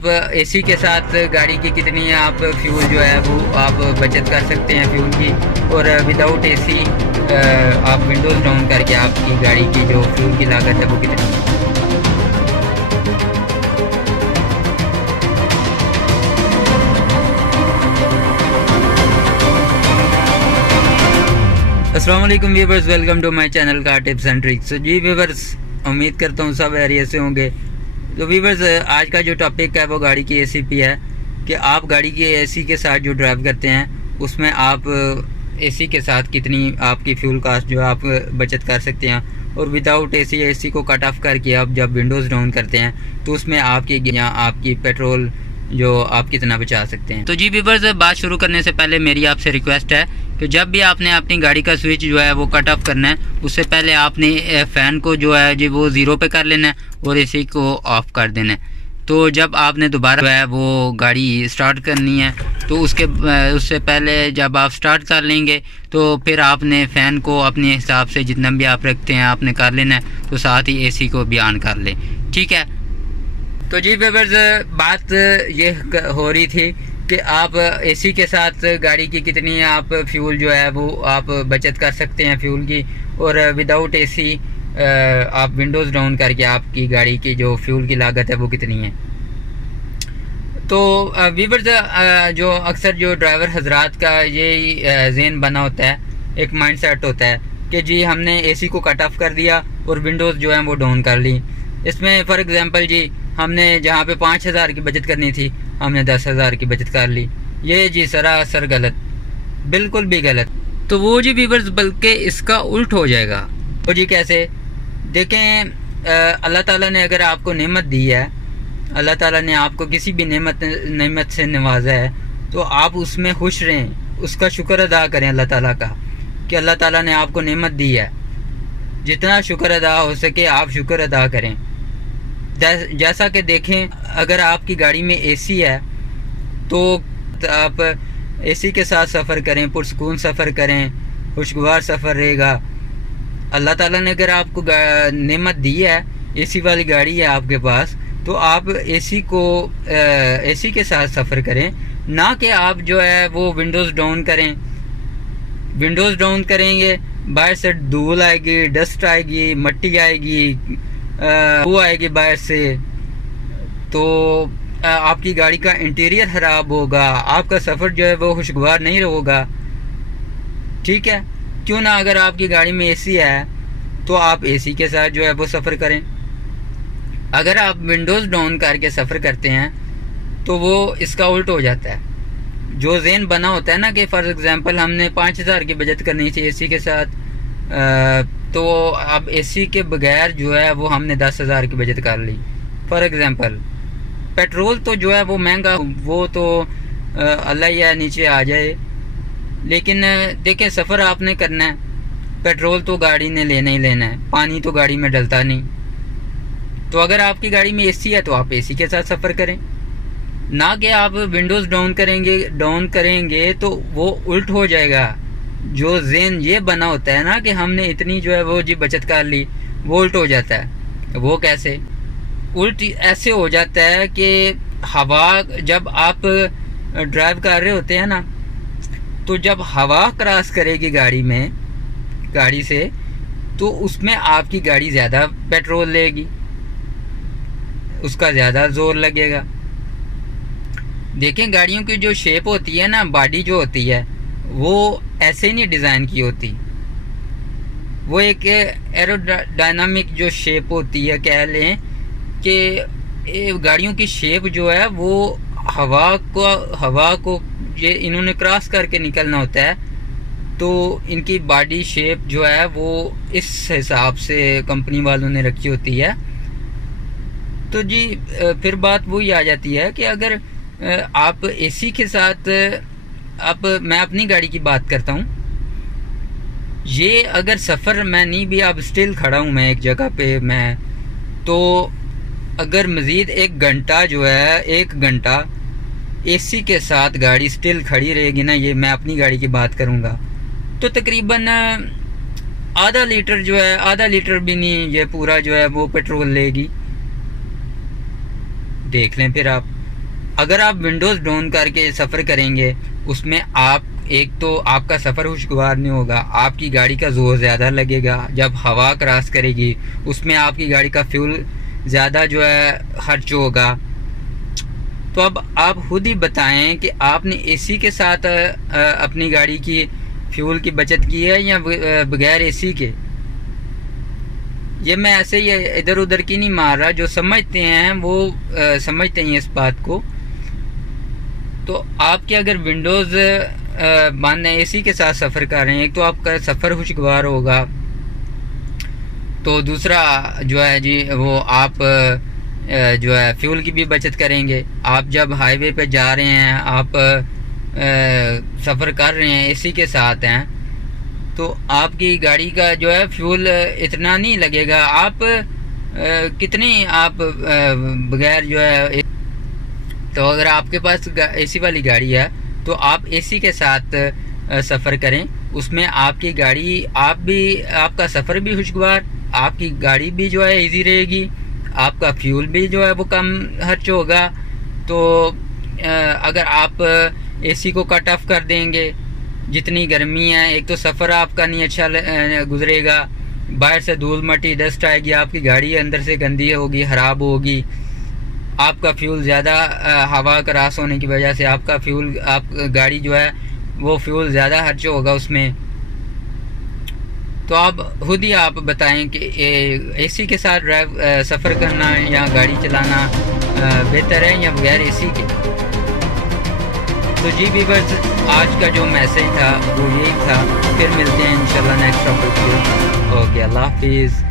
آپ اے سی کے ساتھ گاڑی کی کتنی آپ فیول جو ہے وہ آپ بچت کر سکتے ہیں فیول کی، اور وداؤٹ اے سی آپ ونڈوز ڈاؤن کر کے آپ کی گاڑی کی جو فیول کی لاگت ہے وہ کتنی ہے۔ السلام علیکم viewers, welcome to my channel کا ٹپس اینڈ ٹرکس۔ جی ویورز، امید کرتا ہوں سب ایریے سے ہوں گے۔ تو ویورز، آج کا جو ٹاپک ہے وہ گاڑی کی اے سی پی ہے کہ آپ گاڑی کی اے سی کے ساتھ جو ڈرائیو کرتے ہیں اس میں آپ اے سی کے ساتھ کتنی آپ کی فیول کاسٹ جو آپ بچت کر سکتے ہیں، اور وداؤٹ اے سی کو کٹ آف کر کے آپ جب ونڈوز ڈاؤن کرتے ہیں تو اس میں آپ کی پیٹرول جو آپ کتنا بچا سکتے ہیں۔ تو جی ویورز، بات شروع کرنے سے پہلے میری آپ سے ریکویسٹ ہے کہ جب بھی آپ نے اپنی گاڑی کا سوئچ جو ہے وہ کٹ آف کرنا ہے، اس سے پہلے آپ نے فین کو جو ہے جی وہ 0 پہ کر لینا ہے اور اے سی کو آف کر دینا ہے۔ تو جب آپ نے دوبارہ جو ہے وہ گاڑی سٹارٹ کرنی ہے تو اس سے پہلے جب آپ سٹارٹ کر لیں گے تو پھر آپ نے فین کو اپنے حساب سے جتنا بھی آپ رکھتے ہیں آپ نے کر لینا ہے، تو ساتھ ہی اے سی کو بھی آن کر لیں، ٹھیک ہے۔ تو جی ویورز، بات یہ ہو رہی تھی کہ آپ اے سی کے ساتھ گاڑی کی کتنی آپ فیول جو ہے وہ آپ بچت کر سکتے ہیں فیول کی، اور وداؤٹ اے سی آپ ونڈوز ڈاؤن کر کے آپ کی گاڑی کی جو فیول کی لاگت ہے وہ کتنی ہے۔ تو ویورز، جو اکثر جو ڈرائیور حضرات کا یہی ذہن بنا ہوتا ہے، ایک مائنڈ سیٹ ہوتا ہے کہ جی ہم نے اے سی کو کٹ آف کر دیا اور ونڈوز جو ہے وہ ڈاؤن کر لی۔ اس میں فار ایگزامپل جی ہم نے جہاں پہ 5000 کی بچت کرنی تھی ہم نے 10,000 کی بچت کر لی۔ یہ جی سراسر غلط، بالکل بھی غلط۔ تو وہ جی ویورز، بلکہ اس کا الٹ ہو جائے گا۔ تو جی کیسے؟ دیکھیں، اللہ تعالیٰ نے اگر آپ کو نعمت دی ہے، اللہ تعالیٰ نے آپ کو کسی بھی نعمت سے نوازا ہے، تو آپ اس میں خوش رہیں، اس کا شکر ادا کریں اللہ تعالیٰ کا کہ اللہ تعالیٰ نے آپ کو نعمت دی ہے۔ جتنا شکر ادا ہو سکے آپ شکر ادا کریں۔ جیسا کہ دیکھیں، اگر آپ کی گاڑی میں اے سی ہے تو آپ اے سی کے ساتھ سفر کریں، پرسکون سفر کریں، خوشگوار سفر رہے گا۔ اللہ تعالیٰ نے اگر آپ کو نعمت دی ہے، اے سی والی گاڑی ہے آپ کے پاس، تو آپ اے سی کے ساتھ سفر کریں، نہ کہ آپ جو ہے وہ ونڈوز ڈاؤن کریں۔ ونڈوز ڈاؤن کریں گے، باہر سے دھول آئے گی، ڈسٹ آئے گی، مٹی آئے گی، وہ آئے گی باہر سے، تو آپ کی گاڑی کا انٹیریئر خراب ہوگا، آپ کا سفر جو ہے وہ خوشگوار نہیں ہوگا، ٹھیک ہے۔ کیوں نہ اگر آپ کی گاڑی میں اے سی ہے تو آپ اے سی کے ساتھ جو ہے وہ سفر کریں۔ اگر آپ ونڈوز ڈاؤن کر کے سفر کرتے ہیں تو وہ اس کا الٹ ہو جاتا ہے۔ جو ذہن بنا ہوتا ہے نا کہ فار ایگزامپل ہم نے 5000 کی بچت کرنی تھی اے سی کے ساتھ، تو اب اے سی کے بغیر جو ہے وہ ہم نے 10,000 کی بچت کر لی فار ایگزامپل۔ پیٹرول تو جو ہے وہ مہنگا، وہ تو اللہ یا نیچے آ جائے، لیکن دیکھیں سفر آپ نے کرنا ہے، پیٹرول تو گاڑی نے لینا ہی لینا ہے، پانی تو گاڑی میں ڈلتا نہیں۔ تو اگر آپ کی گاڑی میں اے سی ہے تو آپ اے سی کے ساتھ سفر کریں، نہ کہ آپ ونڈوز ڈاؤن کریں گے تو وہ الٹ ہو جائے گا۔ جو ذہن یہ بنا ہوتا ہے نا کہ ہم نے اتنی جو ہے وہ جی بچت کر لی، وہ الٹ ہو جاتا ہے۔ وہ کیسے الٹ؟ ایسے ہو جاتا ہے کہ ہوا جب آپ ڈرائیو کر رہے ہوتے ہیں نا، تو جب ہوا کراس کرے گی گاڑی سے، تو اس میں آپ کی گاڑی زیادہ پیٹرول لے گی، اس کا زیادہ زور لگے گا۔ دیکھیں گاڑیوں کی جو شیپ ہوتی ہے نا، باڈی جو ہوتی ہے وہ ایسے نہیں ڈیزائن کی ہوتی، وہ ایک ایرو ڈائنامک جو شیپ ہوتی ہے، کہہ لیں کہ گاڑیوں کی شیپ جو ہے وہ ہوا کو یہ انہوں نے کراس کر کے نکلنا ہوتا ہے، تو ان کی باڈی شیپ جو ہے وہ اس حساب سے کمپنی والوں نے رکھی ہوتی ہے۔ تو جی پھر بات وہی آ جاتی ہے کہ اگر آپ اے سی کے ساتھ، اب میں اپنی گاڑی کی بات کرتا ہوں، یہ اگر سفر میں نہیں بھی اب سٹل کھڑا ہوں میں ایک جگہ پہ، میں تو اگر مزید 1 گھنٹہ جو ہے 1 گھنٹہ اے سی کے ساتھ گاڑی سٹل کھڑی رہے گی نا، یہ میں اپنی گاڑی کی بات کروں گا، تو تقریباً آدھا لیٹر بھی نہیں، یہ پورا جو ہے وہ پیٹرول لے گی۔ دیکھ لیں پھر آپ اگر آپ ونڈوز ڈاؤن کر کے سفر کریں گے اس میں آپ ایک تو آپ کا سفر خوشگوار نہیں ہوگا، آپ کی گاڑی کا زور زیادہ لگے گا، جب ہوا کراس کرے گی اس میں آپ کی گاڑی کا فیول زیادہ جو ہے خرچ ہوگا۔ تو اب آپ خود ہی بتائیں کہ آپ نے اے سی کے ساتھ اپنی گاڑی کی فیول کی بچت کی ہے یا بغیر اے سی کے۔ یہ میں ایسے ہی ادھر ادھر کی نہیں مار رہا، جو سمجھتے ہیں وہ سمجھتے ہیں اس بات کو۔ تو آپ کے اگر ونڈوز بند اے سی کے ساتھ سفر کر رہے ہیں، ایک تو آپ کا سفر خوشگوار ہوگا، تو دوسرا جو ہے جی وہ آپ جو ہے فیول کی بھی بچت کریں گے۔ آپ جب ہائی وے پہ جا رہے ہیں، آپ سفر کر رہے ہیں، اے سی کے ساتھ ہیں، تو آپ کی گاڑی کا جو ہے فیول اتنا نہیں لگے گا۔ آپ کتنی آپ بغیر جو ہے، تو اگر آپ کے پاس اے سی والی گاڑی ہے تو آپ اے سی کے ساتھ سفر کریں، اس میں آپ کی گاڑی آپ کا سفر بھی خوشگوار، آپ کی گاڑی بھی جو ہے ایزی رہے گی، آپ کا فیول بھی جو ہے وہ کم خرچ ہوگا۔ تو اگر آپ اے سی کو کٹ آف کر دیں گے، جتنی گرمی ہے، ایک تو سفر آپ کا نہیں اچھا گزرے گا، باہر سے دھول مٹی ڈسٹ آئے گی، آپ کی گاڑی اندر سے گندی ہوگی، خراب ہوگی، آپ کا فیول زیادہ ہوا کراس ہونے کی وجہ سے آپ گاڑی جو ہے وہ فیول زیادہ خرچ ہوگا اس میں۔ تو آپ خود ہی آپ بتائیں کہ اے سی کے ساتھ سفر کرنا یا گاڑی چلانا بہتر ہے یا بغیر اے سی کے۔ تو جی ویورز، آج کا جو میسج تھا وہ یہی تھا، پھر ملتے ہیں انشاءاللہ نیکسٹ ٹاپک پہ۔ اوکے، اللہ حافظ۔